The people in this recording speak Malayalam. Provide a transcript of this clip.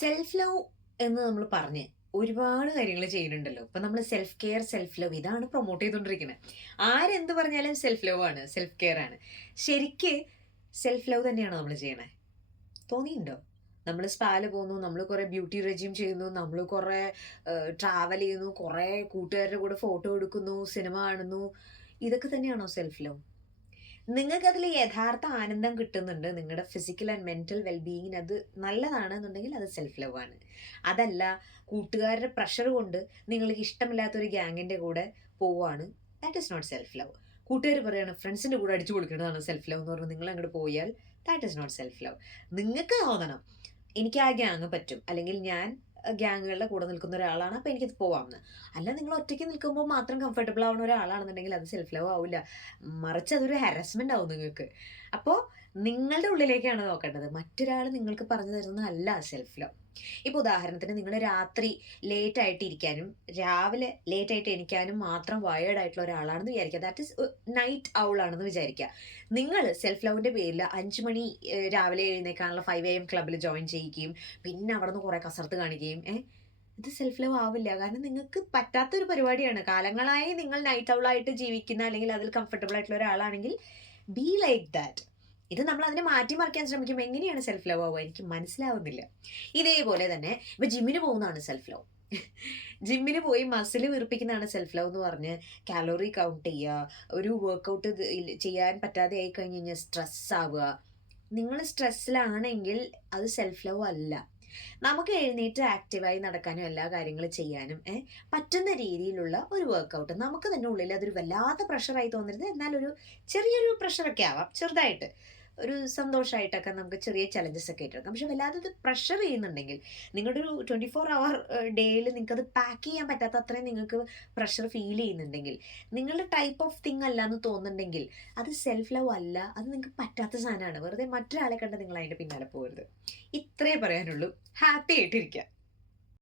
സെൽഫ് ലവ് എന്ന് നമ്മൾ പറഞ്ഞ് ഒരുപാട് കാര്യങ്ങൾ ചെയ്യുന്നുണ്ടല്ലോ. ഇപ്പൊ നമ്മൾ സെൽഫ് കെയർ, സെൽഫ് ലവ് ഇതാണ് പ്രൊമോട്ട് ചെയ്തുകൊണ്ടിരിക്കുന്നത്. ആരെന്ത് പറഞ്ഞാലും സെൽഫ് ലവ് ആണ്, സെൽഫ് കെയർ ആണ്. ശരിക്ക് സെൽഫ് ലവ് തന്നെയാണോ നമ്മൾ ചെയ്യണേ? തോന്നിയിട്ടുണ്ടോ? നമ്മൾ സ്പാല് പോകുന്നു, നമ്മൾ കുറെ ബ്യൂട്ടി റെജിം ചെയ്യുന്നു, നമ്മൾ കുറെ ട്രാവൽ ചെയ്യുന്നു, കുറെ കൂട്ടുകാരുടെ കൂടെ ഫോട്ടോ എടുക്കുന്നു, സിനിമ കാണുന്നു. ഇതൊക്കെ തന്നെയാണോ സെൽഫ് ലവ്? നിങ്ങൾക്കതിൽ യഥാർത്ഥ ആനന്ദം കിട്ടുന്നുണ്ട്, നിങ്ങളുടെ ഫിസിക്കൽ ആൻഡ് മെന്റൽ വെൽബീയിങ്ങിന് അത് നല്ലതാണെന്നുണ്ടെങ്കിൽ അത് സെൽഫ് ലവ് ആണ്. അതല്ല, കൂട്ടുകാരുടെ പ്രഷർ കൊണ്ട് നിങ്ങൾക്ക് ഇഷ്ടമില്ലാത്തൊരു ഗ്യാങ്ങിന്റെ കൂടെ പോവാണ്, that is not self love. കൂട്ടുകാർ പറയാണ് ഫ്രണ്ട്സിന്റെ കൂടെ അടിച്ചു കൊടുക്കേണ്ടതാണ് സെൽഫ് ലവ് എന്ന് പറഞ്ഞ് നിങ്ങൾ അങ്ങോട്ട് പോയാൽ that is not self love. നിങ്ങൾക്ക് തോന്നണം എനിക്ക് ആ ഗ്യാങ് പറ്റും, അല്ലെങ്കിൽ ഞാൻ ഗ്യാങ്ങുകളുടെ കൂടെ നിൽക്കുന്ന ഒരാളാണ്, അപ്പോൾ എനിക്കത് പോവാമെന്ന്. അല്ല, നിങ്ങൾ ഒറ്റയ്ക്ക് നിൽക്കുമ്പോൾ മാത്രം കംഫർട്ടബിൾ ആവുന്ന ഒരാളാണെന്നുണ്ടെങ്കിൽ അത് സെൽഫ് ലവ് ആവില്ല, മറിച്ച് അതൊരു ഹാരസ്മെന്റ് ആവും നിങ്ങൾക്ക്. അപ്പോൾ നിങ്ങളുടെ ഉള്ളിലേക്കാണ് നോക്കേണ്ടത്, മറ്റൊരാൾ നിങ്ങൾക്ക് പറഞ്ഞു തരുന്നതല്ല സെൽഫ് ലവ്. ഇപ്പോൾ ഉദാഹരണത്തിന് നിങ്ങൾ രാത്രി ലേറ്റ് ആയിട്ട് ഇരിക്കാനും രാവിലെ ലേറ്റ് ആയിട്ട് എണിക്കാനും മാത്രം വയേർഡ് ആയിട്ടുള്ള ഒരാളാണെന്ന് വിചാരിക്കുക, ദാറ്റ് ഇസ് നൈറ്റ് ഔൾ ആണെന്ന് വിചാരിക്കുക. നിങ്ങൾ സെൽഫ് ലവിന്റെ പേരിൽ 5 മണി രാവിലെ എഴുന്നേക്കാനുള്ള 5 AM ക്ലബ്ബിൽ ജോയിൻ ചെയ്യുകയും പിന്നെ അവിടെ നിന്ന് കുറെ കസർത്ത് കാണിക്കുകയും ഇത് സെൽഫ് ലവ് ആവില്ല. കാരണം നിങ്ങൾക്ക് പറ്റാത്തൊരു പരിപാടിയാണ്. കാലങ്ങളായി നിങ്ങൾ നൈറ്റ് ഔൾ ആയിട്ട് ജീവിക്കുന്ന അല്ലെങ്കിൽ അതിൽ കംഫർട്ടബിൾ ആയിട്ടുള്ള ഒരാളാണെങ്കിൽ ബി ലൈക്ക് ദാറ്റ്. ഇത് നമ്മൾ അതിനെ മാറ്റിമറിക്കാൻ ശ്രമിക്കുമ്പോൾ എങ്ങനെയാണ് സെൽഫ് ലവ് ആവുക? എനിക്ക് മനസ്സിലാവുന്നില്ല. ഇതേപോലെ തന്നെ ഇപ്പൊ ജിമ്മിന് പോകുന്നതാണ് സെൽഫ് ലവ്. ജിമ്മിന് പോയി മസിൽ വീർപ്പിക്കുന്നതാണ് സെൽഫ് ലവ് എന്ന് പറഞ്ഞ് കാലോറി കൗണ്ട് ചെയ്യുക, ഒരു വർക്കൗട്ട് ചെയ്യാൻ പറ്റാതെ ആയി കഴിഞ്ഞ് കഴിഞ്ഞാൽ സ്ട്രെസ് ആവുക. നിങ്ങൾ സ്ട്രെസ്സിലാണെങ്കിൽ അത് സെൽഫ് ലവ് അല്ല. നമുക്ക് എഴുന്നേറ്റ് ആക്റ്റീവായി നടക്കാനും എല്ലാ കാര്യങ്ങളും ചെയ്യാനും പറ്റുന്ന രീതിയിലുള്ള ഒരു വർക്കൗട്ട് നമുക്ക് തന്നെ ഉള്ളിൽ അതൊരു വല്ലാത്ത പ്രഷറായി തോന്നരുത്. എന്നാൽ ഒരു ചെറിയൊരു പ്രഷറൊക്കെ ആവാം, ചെറുതായിട്ട് ഒരു സന്തോഷമായിട്ടൊക്കെ നമുക്ക് ചെറിയ ചലഞ്ചസ് ഒക്കെ ഏറ്റെടുക്കാം. പക്ഷെ വല്ലാതെ ഇത് പ്രഷർ ചെയ്യുന്നുണ്ടെങ്കിൽ, നിങ്ങളുടെ ഒരു 24 hour ഡേയിൽ നിങ്ങൾക്ക് അത് പാക്ക് ചെയ്യാൻ പറ്റാത്ത അത്രയും നിങ്ങൾക്ക് പ്രഷർ ഫീൽ ചെയ്യുന്നുണ്ടെങ്കിൽ, നിങ്ങളുടെ ടൈപ്പ് ഓഫ് തിങ് അല്ല എന്ന് തോന്നുന്നുണ്ടെങ്കിൽ അത് സെൽഫ് ലവ് അല്ല, അത് നിങ്ങൾക്ക് പറ്റാത്ത സാധനമാണ്. വെറുതെ മറ്റൊരാളെ കണ്ട് നിങ്ങൾ അതിൻ്റെ പിന്നാലെ പോകരുത്. ഇത്രേ പറയാനുള്ളൂ. ഹാപ്പി ആയിട്ടിരിക്കുക.